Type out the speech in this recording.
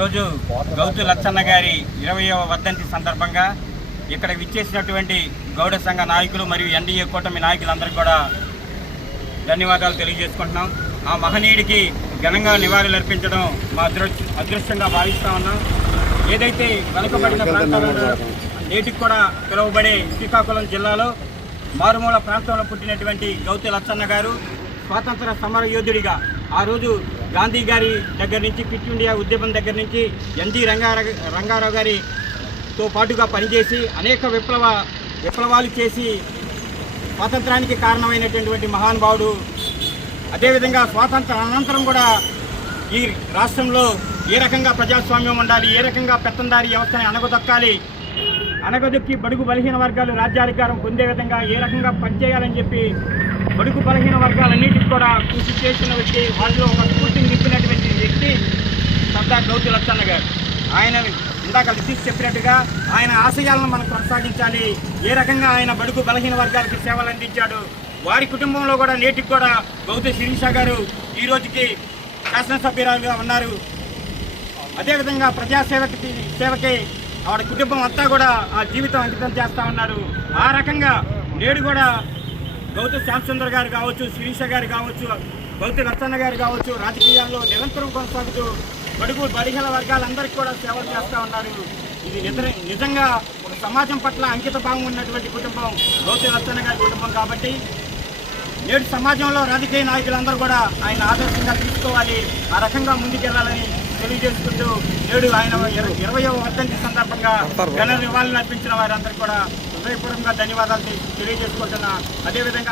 ఈరోజు గౌతు లచ్చన్న గారి 20వ వర్ధంతి సందర్భంగా ఇక్కడ విచ్చేసినటువంటి గౌడ సంఘ నాయకులు మరియు ఎన్డీఏ కూటమి నాయకులందరికీ కూడా ధన్యవాదాలు తెలియజేసుకుంటున్నాం. ఆ మహనీయుడికి ఘనంగా నివాళులు అర్పించడం మా అదృష్టంగా భావిస్తూ ఉన్నాం. ఏదైతే వెనుకబడిన ప్రాంతాలలో నేటికి కూడా పిలువబడే శ్రీకాకుళం జిల్లాలో మారుమూల ప్రాంతంలో పుట్టినటువంటి గౌతు లచ్చన్న గారు స్వాతంత్ర సమర యోధుడిగా ఆ రోజు గాంధీ గారి దగ్గర నుంచి క్విట్ ఇండియా ఉద్యమం దగ్గర నుంచి ఎన్జీ రంగారావు గారితో పాటుగా పనిచేసి అనేక విప్లవాలు చేసి స్వాతంత్రానికి కారణమైనటువంటి మహానుభావుడు. అదేవిధంగా స్వాతంత్ర అనంతరం కూడా ఈ రాష్ట్రంలో ఏ రకంగా ప్రజాస్వామ్యం ఉండాలి, ఏ రకంగా పెత్తందారీ వ్యవస్థని అణగదొక్కి బడుగు బలహీన వర్గాలు రాజ్యాధికారం పొందే విధంగా ఏ రకంగా పనిచేయాలని చెప్పి బడుగు బలహీన వర్గాలన్నిటికీ కూడా కృషి చేసిన వ్యక్తి, వాళ్ళు ఒక స్ఫూర్తిని నింపినటువంటి వ్యక్తి సర్దార్ గౌతు లచ్చన్న గారు. ఆయన ఇందాక లిటిస్ చెప్పినట్టుగా ఆయన ఆశయాలను మనం కొనసాగించాలి. ఏ రకంగా ఆయన బడుగు బలహీన వర్గాలకి సేవలు అందించాడు. వారి కుటుంబంలో కూడా నేటికి కూడా గౌతు శిరీష గారు ఈ రోజుకి శాసనసభ్యురాలుగా ఉన్నారు. అదేవిధంగా సేవకి ఆవిడ కుటుంబం అంతా కూడా ఆ జీవితం అంకితం చేస్తూ ఉన్నారు. ఆ రకంగా నేడు కూడా గౌతు శ్యామసుందర్ గారు కావచ్చు, శిరీష గారు కావచ్చు, గౌతు లచ్చన్న గారు కావచ్చు, రాజకీయాల్లో నిరంతరం కొనసాగుతూ బడుగు బలహీన వర్గాలందరికీ కూడా సేవలు చేస్తూ ఉన్నారు. ఇది నిజంగా ఒక సమాజం పట్ల అంకిత భావం ఉన్నటువంటి కుటుంబం గౌతు లచ్చన్న గారి కుటుంబం. కాబట్టి నేడు సమాజంలో రాజకీయ నాయకులందరూ కూడా ఆయన ఆదర్శంగా తీసుకోవాలి, ఆ రకంగా ముందుకెళ్లాలని తెలియజేసుకుంటూ నేడు ఆయన 20వ వర్ధంతి సందర్భంగా ఘన నివాళులు అర్పించిన వారందరికీ కూడా హృదయపూర్వకంగా ధన్యవాదాలు తెలియజేసుకుంటున్నా. అదేవిధంగా